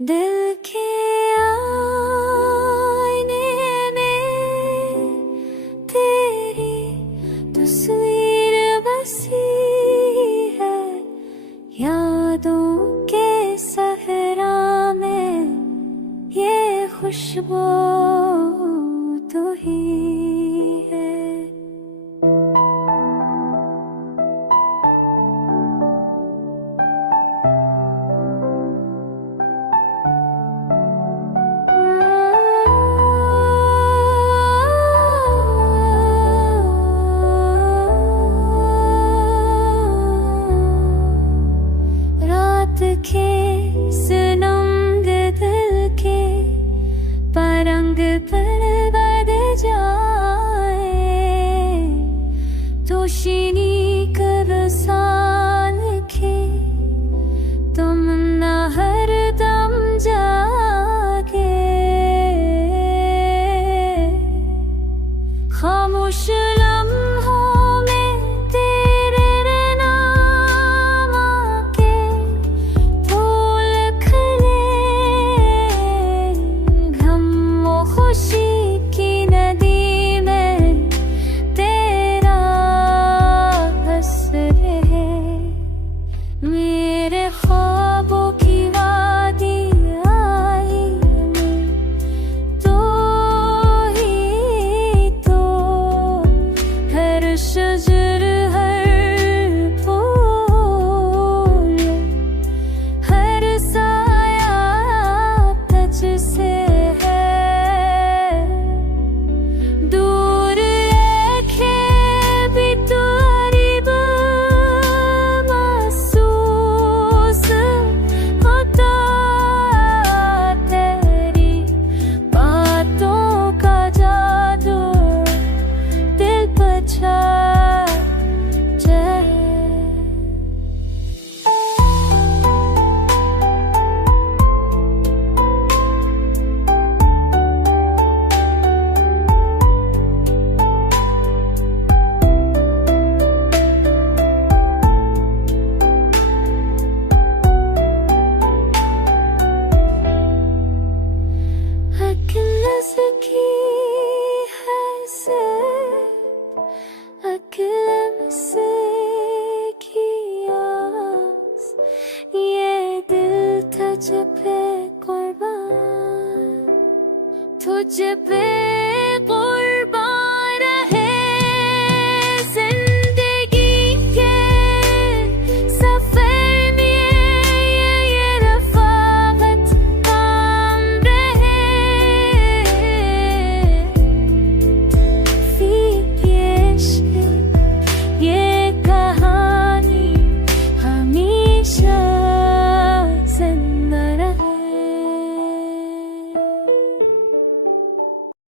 दिल के आईने में तेरी तस्वीर बसी है, यादों के सहरा में ये खुशबू तो ही है। के सनम दिल के परंग पर बद जाए, तोशिनी कर साल के तुम न हर दम जागे, खामोश लम्हों में तेरे नाम आके फूल खिले, गम वो खुशी की नदी में तेरा हंस रहे, मेरे ख्वाबों की वादी आई में तो ही तो, हर शजर हर फूल हर साया तुझसे है, दूर रखे भी तू करीब महसूस होता, तेरी बातों का जादू दिल पर छा जाए। अकलस की है से अकलम से कियास, ये दिल तुझ पे कुर्बान, तुझ पे